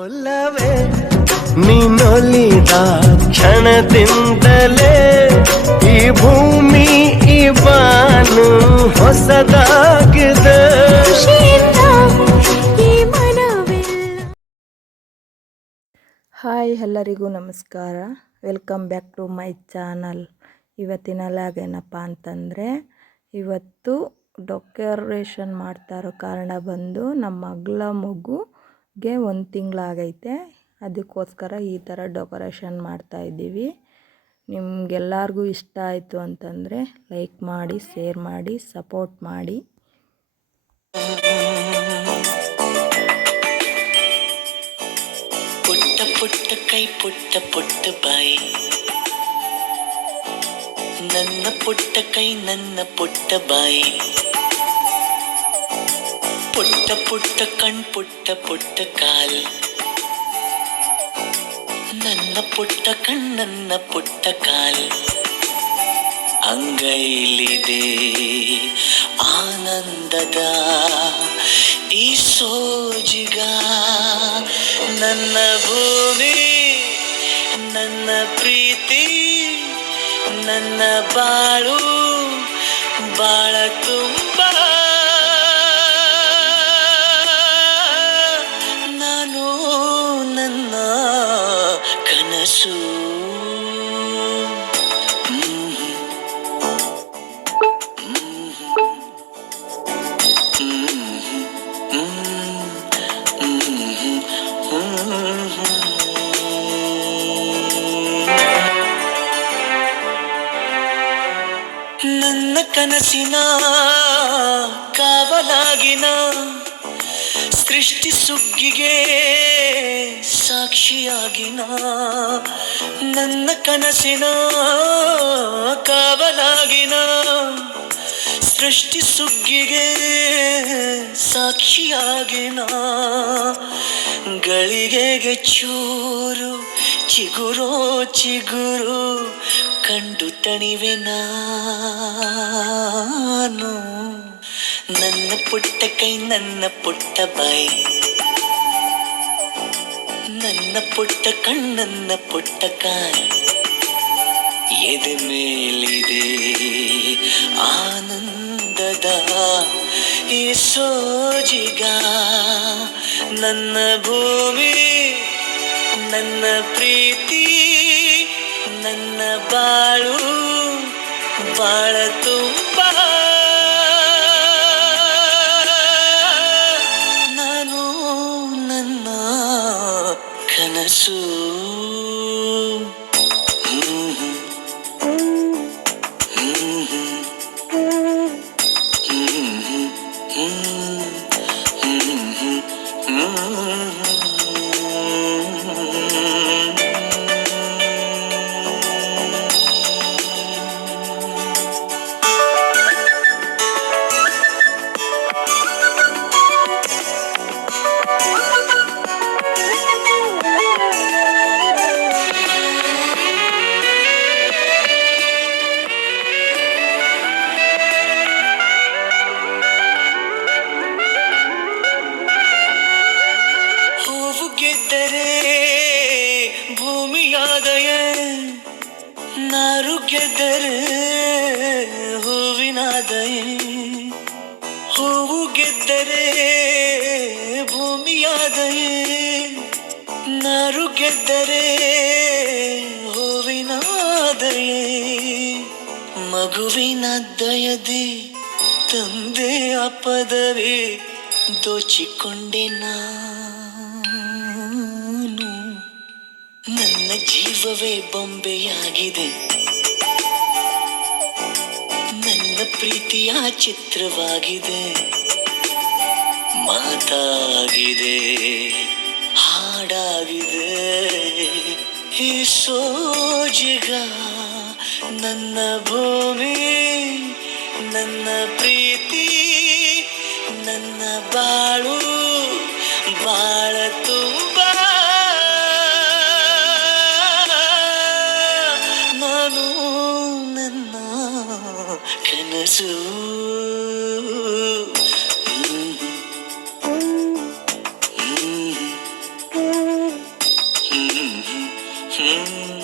ಒಲವೇ ನೀನೊಲಿದ ಕ್ಷಣದಿಂದಲೇ ಈ ಭೂಮಿ ಈ ಬಾನು ಹೊಸದಾಗಿದೆ. ಹಾಯ್, ಎಲ್ಲರಿಗೂ ನಮಸ್ಕಾರ. Welcome back to my channel. ಇವತ್ತಿನ ಲಾಗ್ ಏನಪ್ಪ ಅಂತಂದರೆ, ಇವತ್ತು ಡೆಕೋರೇಷನ್ ಮಾಡ್ತಾ ಇರೋ ಕಾರಣ ಬಂದು ನಮ್ಮ ಮಗಳ ಮಗುಗೆ 1 ತಿಂಗಳಾಗೈತೆ. ಅದಕ್ಕೋಸ್ಕರ ಈ ಥರ ಡೆಕೋರೇಷನ್ ಮಾಡ್ತಾಯಿದ್ದೀವಿ. ನಿಮಗೆಲ್ಲರಿಗೂ ಇಷ್ಟ ಆಯಿತು ಅಂತಂದರೆ ಲೈಕ್ ಮಾಡಿ, ಶೇರ್ ಮಾಡಿ, ಸಪೋರ್ಟ್ ಮಾಡಿ. ಪುಟ್ಟ ಪುಟ್ಟ ಕೈ, ಪುಟ್ಟ ಪುಟ್ಟ ಬಾಯಿ, ನನ್ನ ಪುಟ್ಟ ಕೈ, ನನ್ನ ಪುಟ್ಟ ಬಾಯಿ, ಪುಟ್ಟ ಪುಟ್ಟ ಕಣ್, ಪುಟ್ಟ ಪುಟ್ಟ ಕಾಲ್, ನನ್ನ ಪುಟ್ಟ ಕಣ್, ನನ್ನ ಪುಟ್ಟ ಕಾಲ್, ಅಂಗೈಲಿದೆ ಆನಂದದ ಈ ಸೋಜಿಗ, ನನ್ನ ಭೂಮಿ, ನನ್ನ ಪ್ರೀತಿ, ನನ್ನ ಬಾಳು, ಬಾಳ ತುಂಬ ನಾನು, ನನ್ನ ಕನಸು. ನನ್ನ ಕನಸಿನ ಕಾವಲಾಗಿನ ಸೃಷ್ಟಿ ಸುಗ್ಗಿಗೆ ಸಾಕ್ಷಿಯಾಗಿನ, ನನ್ನ ಕನಸಿನ ಕಾವಲಾಗಿನ ಸೃಷ್ಟಿ ಸುಗ್ಗಿಗೆ ಸಾಕ್ಷಿಯಾಗಿನ, ಗಳಿಗೆಗೆ ಚೂರು ಚಿಗುರೋ ಚಿಗುರು ಕಂಡು ತಣಿವೆ ನಾನು, ನನ್ನ ಪುಟ್ಟ ಕೈ, ನನ್ನ ಪುಟ್ಟ ಬಾಯಿ, ನನ್ನ ಪುಟ್ಟ ಕಣ್ಣನ್ನ ಪುಟ್ಟ ಕಾಯಿ, ಎದೆ ಮೇಲಿದೆ ಆನಂದದ ಈ ಸೋಜಿಗ, ನನ್ನ ಭೂಮಿ, ನನ್ನ ಪ್ರೀತಿ, ನನ್ನ ಬಾಳು, ಬಾಳ ತುಂಬ ನಾನು, ನನ್ನ ಕನಸು. ಗೆದ್ದರೆ ಭೂಮಿಯಾದಯೇ, ನಾರು ಗೆದ್ದರೆ ಹೂವಿನಾದಯೇ, ಹೂವು ಗೆದ್ದರೆ ಭೂಮಿಯಾದಯೇ, ನಾರು ಗೆದ್ದರೆ ಹೂವಿನಾದಯೇ, ಮಗುವಿನ ದಯದಿ ತಂದೆ ಆ ಪದವಿ ದೋಚಿಕೊಂಡೆ ನಾನು, ನನ್ನ ಜೀವವೇ ಬೊಂಬೆಯಾಗಿದೆ, ನನ್ನ ಪ್ರೀತಿಯ ಚಿತ್ರವಾಗಿದೆ, ಮಾತಾಗಿದೆ, ಹಾಡಾಗಿದೆ ಈ ಸೋಜಿಗ, ನನ್ನ ಭೂಮಿ, ನನ್ನ ಪ್ರೀತಿ, ನನ್ನ ಬಾಳು, ಬಾಳ ತುಂಬ ನಾನು, ನನ್ನ ಕನಸು. ಹ್ಮ್